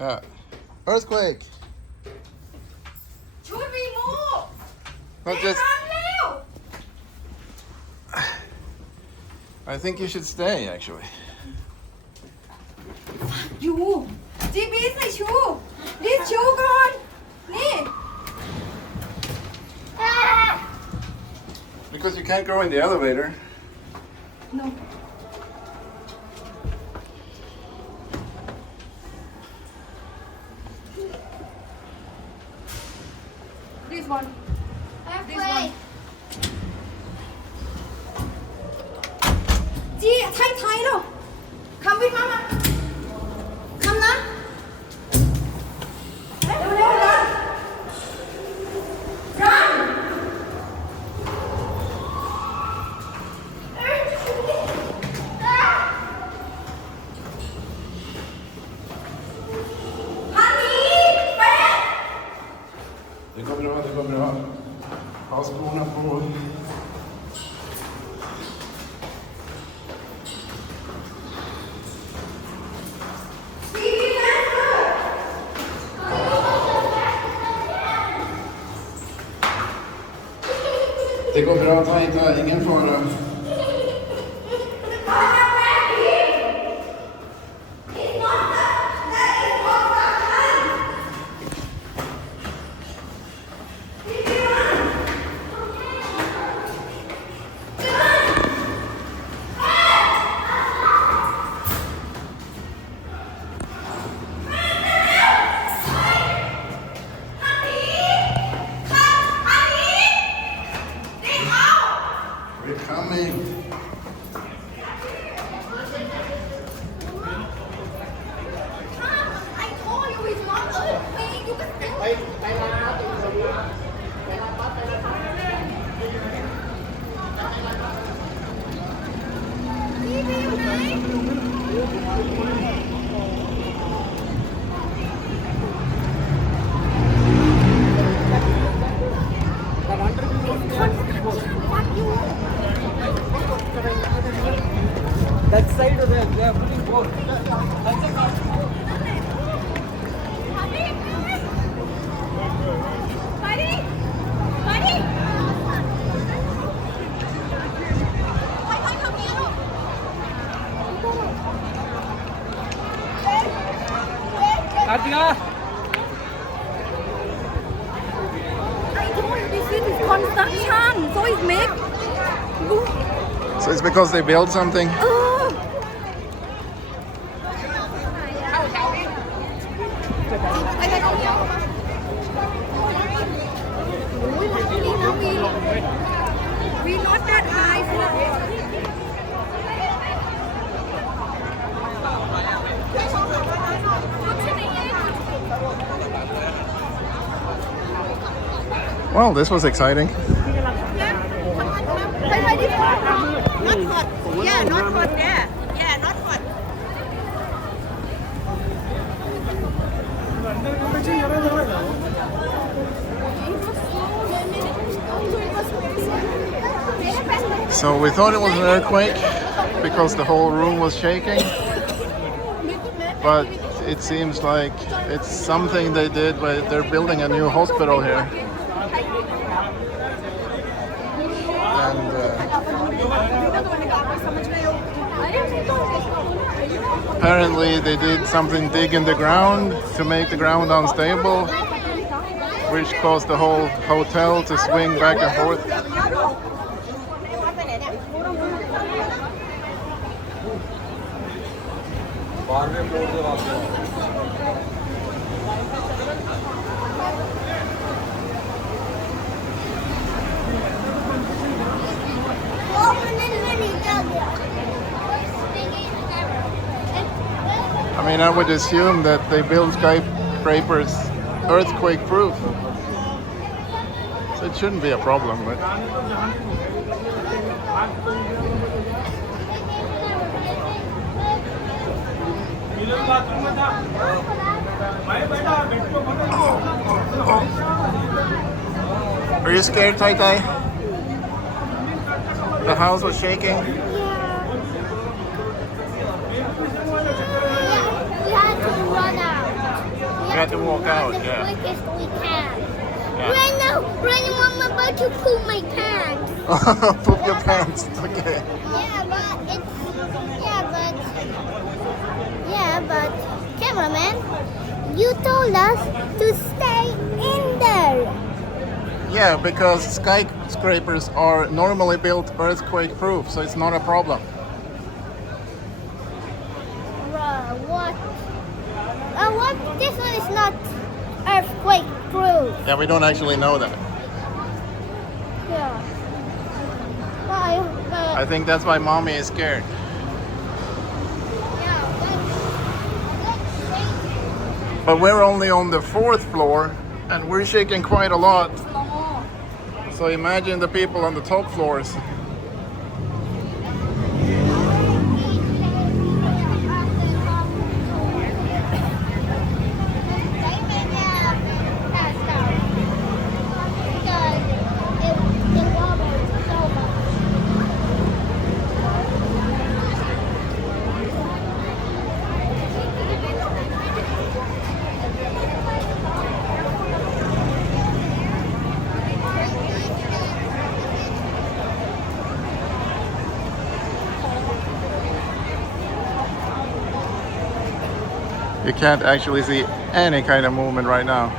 Yeah. Earthquake. Should we move? Not just. แล้ว I think you should stay actually. อยู่ GB ใส่ชูรีดชูก่อน นี่ Because you can't go in the elevator. no this one this one จีไทยๆลูกคำวิ่งมาคำนะเร็วๆนะรันDet går bra, det går bra. Ha skorna på. Det går bra, ta ingen fara. We're coming. I told you it's not earthquake you can still TV อยู่ไหน That side of they are putting both. Kartika! I told you this is construction so it make So it's because they built something. ไปไปเขาเดียวโอ้ยวันนี้นะวี not that high for Well, this was exciting. ไปไปที่พอร์ต not hot yeah not hot yeah not hot So we thought it was an earthquake because the whole room was shaking. But it seems like it's something they did where they're building a new hospital here. And apparently they did something dig in the ground to make the ground unstable, which caused the whole hotel to swing back and forth. I mean, I would assume that they build skyscrapers earthquake proof. So it shouldn't be a problem, but are you scared, Tai Tai? The house was shaking. We had to run out. got to walk out, the yeah. quickest we can. Yeah. Right now, I'm about to pull my pants. Poop your pants. Okay. Yeah, but cameraman, you told us to stay in there. Yeah, because skyscrapers are normally built earthquake proof, so it's not a problem. What? What? This one is not earthquake proof. Yeah, we don't actually know that. Yeah. Why? I think that's why mommy is scared. But we're only on the 4th floor and we're shaking quite a lot. So imagine the people on the top floors. You can't actually see any kind of movement right now.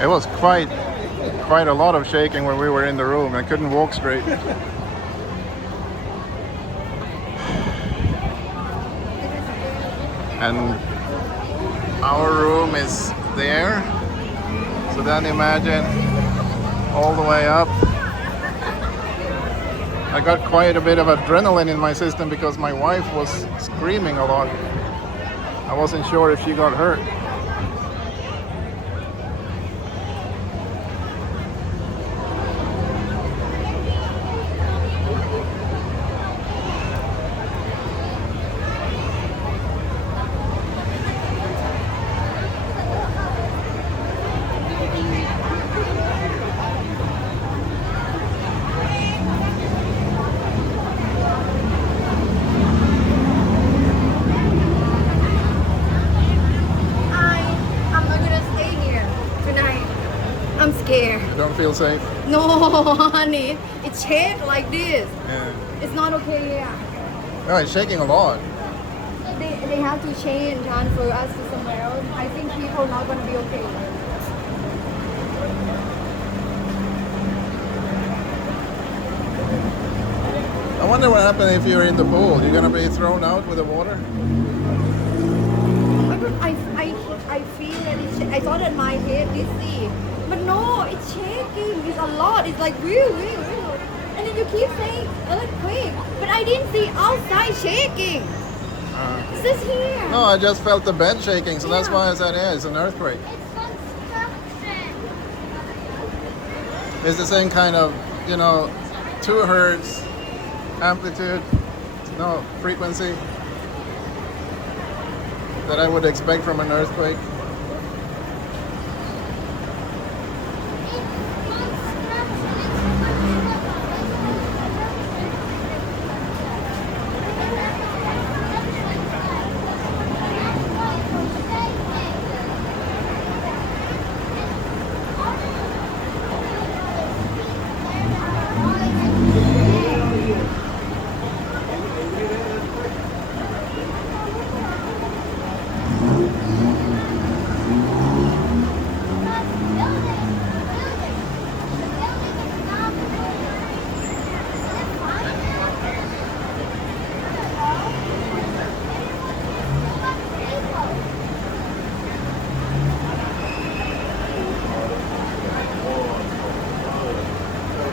It was quite a lot of shaking when we were in the room. I couldn't walk straight. And our room is there. So then imagine all the way up. I got quite a bit of adrenaline in my system because my wife was screaming a lot. I wasn't sure if she got hurt. I'm not gonna stay here tonight. I'm scared. You don't feel safe? No, honey. It shakes like this. Yeah. It's not okay here. No, it's shaking a lot. They have to change and transfer us to somewhere else. I think people are not gonna be okay. I wonder what happens if you're in the pool. You're gonna be thrown out with the water? I feel that I thought that my head is see. But no, it's shaking. It's a lot. It's like woo. And then you keep saying earthquake. But I didn't see outside shaking. It's just here. No, I just felt the bed shaking, so that's why I said, yeah, it's an earthquake. It's construction. It's the same kind of, 2 hertz amplitude, frequency that I would expect from an earthquake.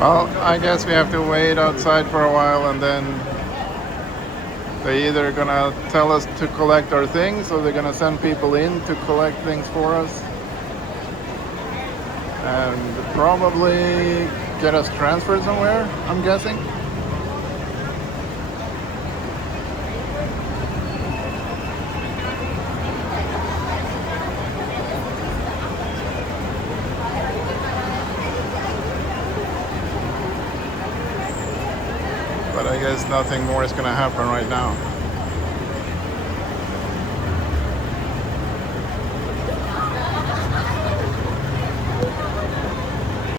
Well, I guess we have to wait outside for a while and then they're either gonna tell us to collect our things or they're gonna send people in to collect things for us. And probably get us transferred somewhere, I'm guessing. But I guess nothing more is gonna happen right now.